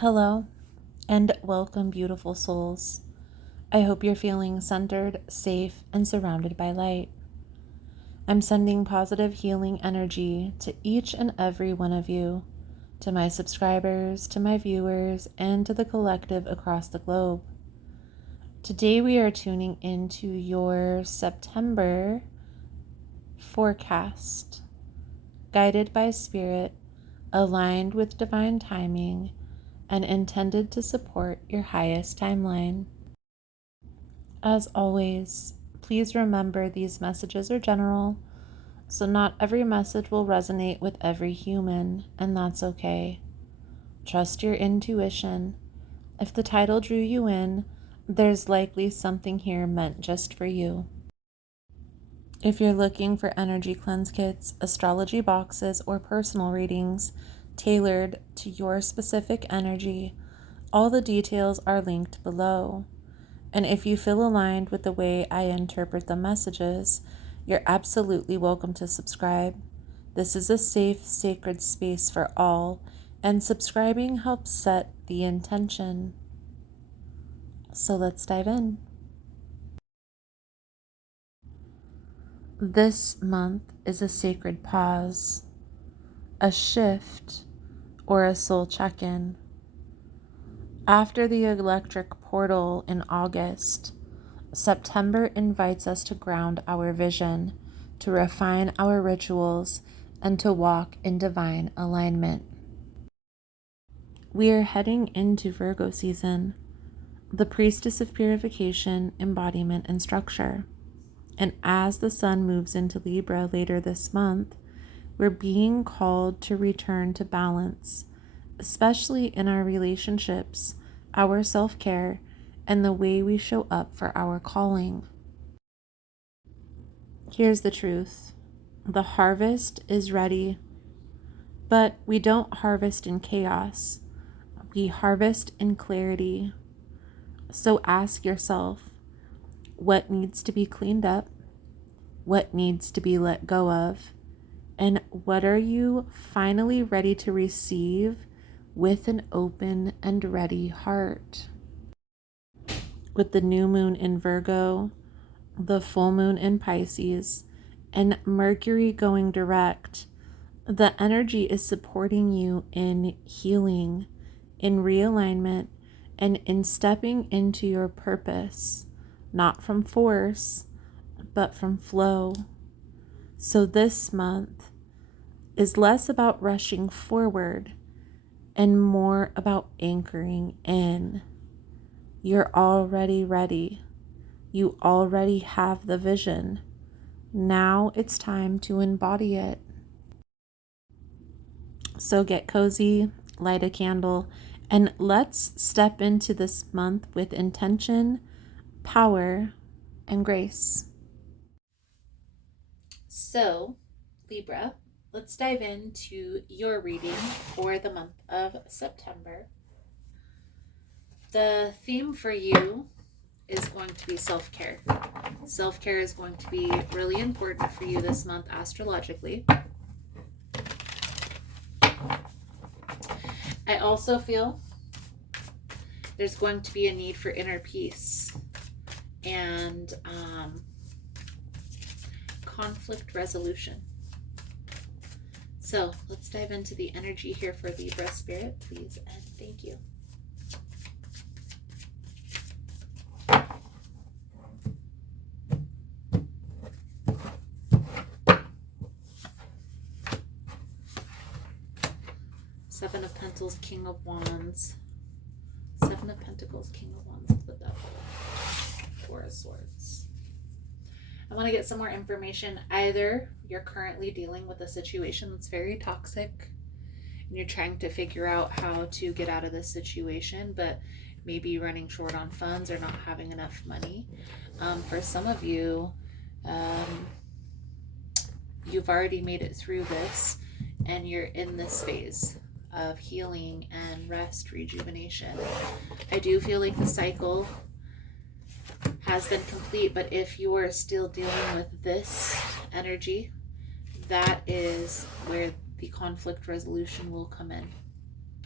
Hello and welcome, beautiful souls. I hope you're feeling centered, safe, and surrounded by light. I'm sending positive healing energy to each and every one of you, to my subscribers, to my viewers, and to the collective across the globe. Today we are tuning into your September forecast, guided by spirit, aligned with divine timing, and intended to support your highest timeline. As always, please remember these messages are general, so not every message will resonate with every human, and that's okay. Trust your intuition. If the title drew you in, there's likely something here meant just for you. If you're looking for energy cleanse kits, astrology boxes, or personal readings tailored to your specific energy, all the details are linked below. And if you feel aligned with the way I interpret the messages, you're absolutely welcome to subscribe. This is a safe, sacred space for all, and subscribing helps set the intention. So let's dive in. This month is a sacred pause, a shift, or a soul check-in. After the electric portal in August, September invites us to ground our vision, to refine our rituals, and to walk in divine alignment. We are heading into Virgo season, the priestess of purification, embodiment, and structure. And as the sun moves into Libra later this month, we're being called to return to balance, especially in our relationships, our self-care, and the way we show up for our calling. Here's the truth. The harvest is ready, but we don't harvest in chaos. We harvest in clarity. So ask yourself, what needs to be cleaned up? What needs to be let go of? And what are you finally ready to receive with an open and ready heart? With the new moon in Virgo, the full moon in Pisces, and Mercury going direct, the energy is supporting you in healing, in realignment, and in stepping into your purpose, not from force, but from flow. So this month is less about rushing forward and more about anchoring in. You're already ready. You already have the vision. Now it's time to embody it. So get cozy, light a candle, and let's step into this month with intention, power, and grace. So, Libra, let's dive into your reading for the month of September. The theme for you is going to be self-care. Self-care is going to be really important for you this month astrologically. I also feel there's going to be a need for inner peace and conflict resolution. So let's dive into the energy here for Libra Spirit, please, and thank you. Seven of Pentacles, King of Wands. Seven of Pentacles, King of Wands, the Devil. Four of Swords. I want to get some more information. Either you're currently dealing with a situation that's very toxic and you're trying to figure out how to get out of this situation, but maybe running short on funds or not having enough money. For some of you, you've already made it through this and you're in this phase of healing and rest, rejuvenation. I do feel like the cycle has been complete, but if you are still dealing with this energy, that is where the conflict resolution will come in.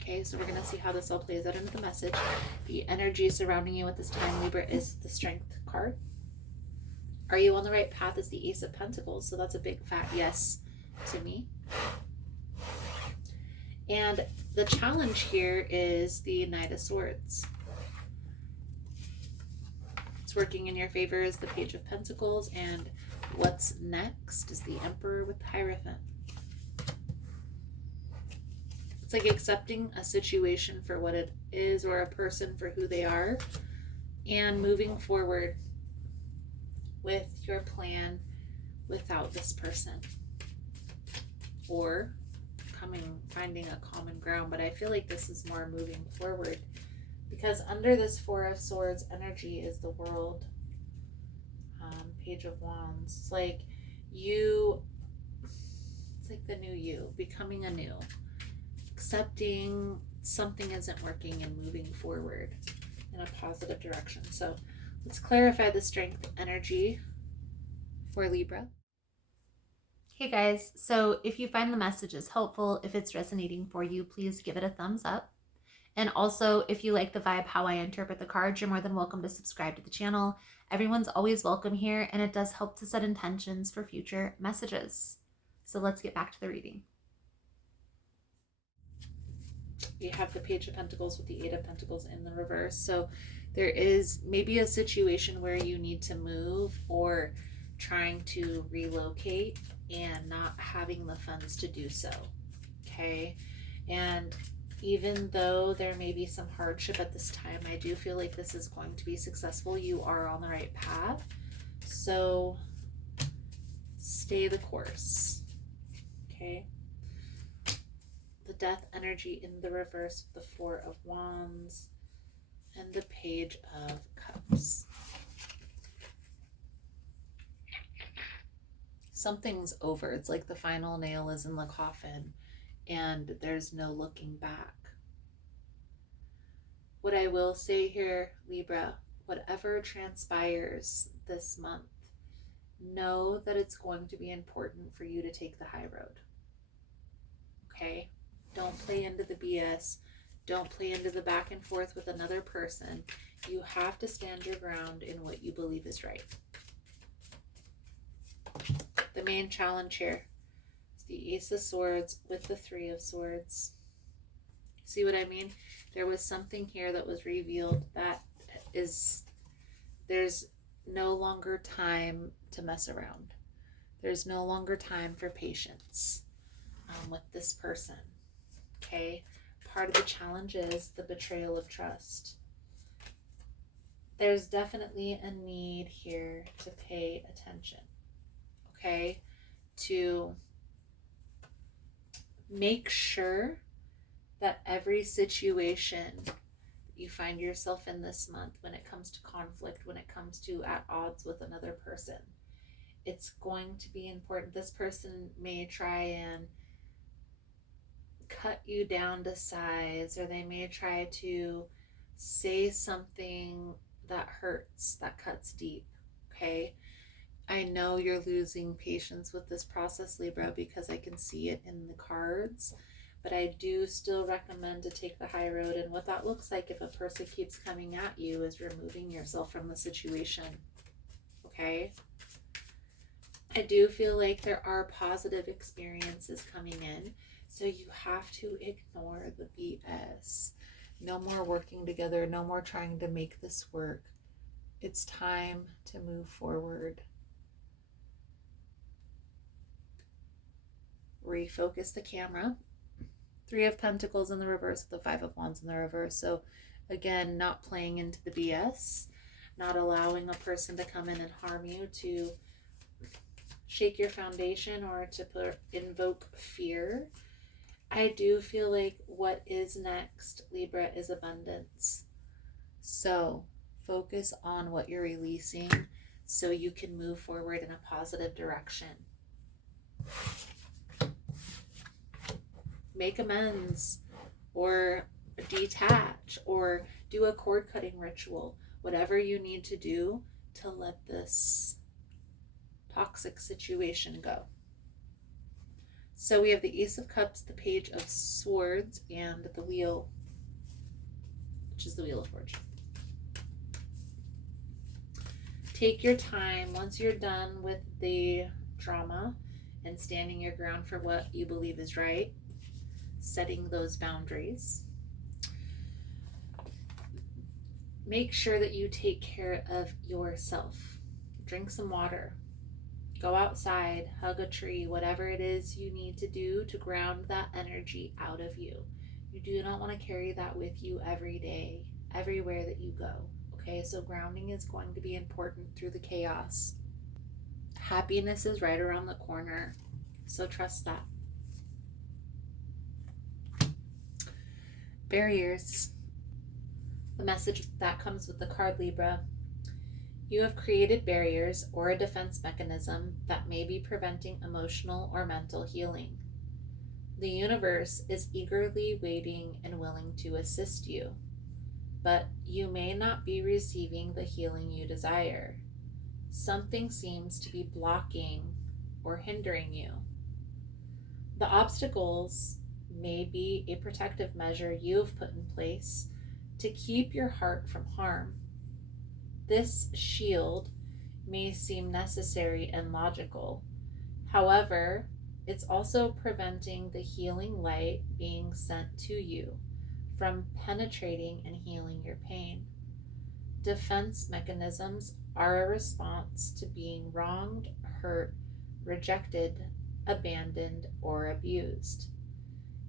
Okay, so we're going to see how this all plays out into the message. The energy surrounding you at this time, Libra, is the Strength card. Are you on the right path is the Ace of Pentacles, so that's a big fat yes to me. And the challenge here is the Knight of Swords. It's working in your favor is the Page of Pentacles, and what's next is the Emperor with the Hierophant. It's like accepting a situation for what it is, or a person for who they are, and moving forward with your plan without this person, or finding a common ground. But I feel like this is more moving forward, because under this Four of Swords energy is the World, Page of Wands. It's like the new you, becoming anew, accepting something isn't working and moving forward in a positive direction. So let's clarify the Strength energy for Libra. Hey guys, so if you find the messages helpful, if it's resonating for you, please give it a thumbs up. And also, if you like the vibe, how I interpret the cards, you're more than welcome to subscribe to the channel. Everyone's always welcome here, and it does help to set intentions for future messages. So let's get back to the reading. We have the Page of Pentacles with the Eight of Pentacles in the reverse. So there is maybe a situation where you need to move, or trying to relocate and not having the funds to do so. Okay. And even though there may be some hardship at this time, I do feel like this is going to be successful. You are on the right path. So stay the course. Okay. The Death energy in the reverse, the Four of Wands, and the Page of Cups. Something's over. It's like the final nail is in the coffin, and there's no looking back. What I will say here, Libra, whatever transpires this month, know that it's going to be important for you to take the high road. Okay? Don't play into the BS. Don't play into the back and forth with another person. You have to stand your ground in what you believe is right. The main challenge here is the Ace of Swords with the Three of Swords. See what I mean? There was something here that was revealed that there's no longer time to mess around. There's no longer time for patience with this person. Okay? Part of the challenge is the betrayal of trust. There's definitely a need here to pay attention. Okay? To make sure that every situation that you find yourself in this month, when it comes to conflict, when it comes to at odds with another person, it's going to be important. This person may try and cut you down to size, or they may try to say something that hurts, that cuts deep. Okay? I know you're losing patience with this process, Libra, because I can see it in the cards. But I do still recommend to take the high road. And what that looks like if a person keeps coming at you is removing yourself from the situation. Okay? I do feel like there are positive experiences coming in. So you have to ignore the BS. No more working together. No more trying to make this work. It's time to move forward. Refocus the camera. Three of Pentacles in the reverse with the Five of Wands in the reverse. So again, not playing into the BS, not allowing a person to come in and harm you, to shake your foundation, or to invoke fear. I do feel like what is next, Libra, is abundance. So focus on what you're releasing so you can move forward in a positive direction. Make amends, or detach, or do a cord cutting ritual, whatever you need to do to let this toxic situation go. So we have the Ace of Cups, the Page of Swords, and the Wheel, which is the Wheel of Fortune. Take your time. Once you're done with the drama and standing your ground for what you believe is right, setting those boundaries, make sure that you take care of yourself. Drink some water. Go outside, hug a tree, whatever it is you need to do to ground that energy out of you. You do not want to carry that with you every day, everywhere that you go. Okay, so grounding is going to be important through the chaos. Happiness is right around the corner, so trust that. Barriers. The message that comes with the card, Libra. You have created barriers or a defense mechanism that may be preventing emotional or mental healing. The universe is eagerly waiting and willing to assist you, but you may not be receiving the healing you desire. Something seems to be blocking or hindering you. The obstacles may be a protective measure you have put in place to keep your heart from harm. This shield may seem necessary and logical. However, it's also preventing the healing light being sent to you from penetrating and healing your pain. Defense mechanisms are a response to being wronged, hurt, rejected, abandoned, or abused.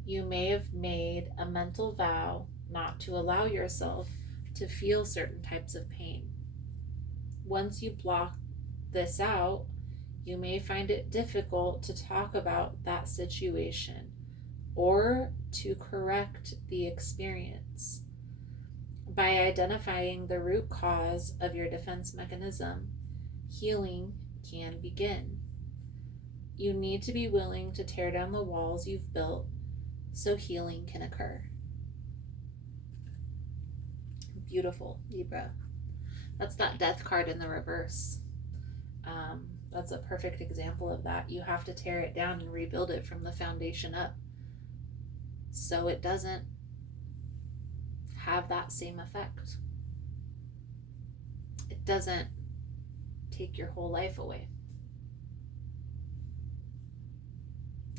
You may have made a mental vow not to allow yourself to feel certain types of pain. Once you block this out, you may find it difficult to talk about that situation or to correct the experience. By identifying the root cause of your defense mechanism, healing can begin. You need to be willing to tear down the walls you've built so healing can occur. Beautiful, Libra. That's that Death card in the reverse. That's a perfect example of that. You have to tear it down and rebuild it from the foundation up so it doesn't have that same effect. It doesn't take your whole life away.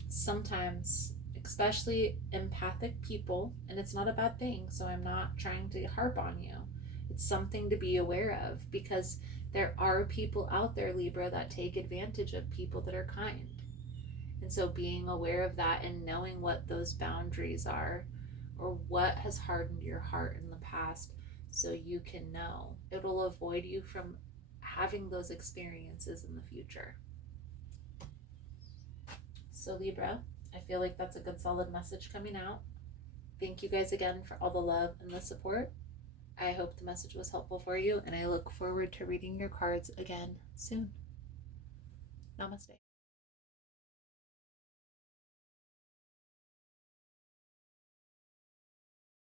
Sometimes, especially empathic people, and it's not a bad thing, so I'm not trying to harp on you. It's something to be aware of because there are people out there, Libra, that take advantage of people that are kind. And so being aware of that and knowing what those boundaries are or what has hardened your heart in the past so you can know, it'll avoid you from having those experiences in the future. So Libra, I feel like that's a good solid message coming out. Thank you guys again for all the love and the support. I hope the message was helpful for you, and I look forward to reading your cards again soon. Namaste.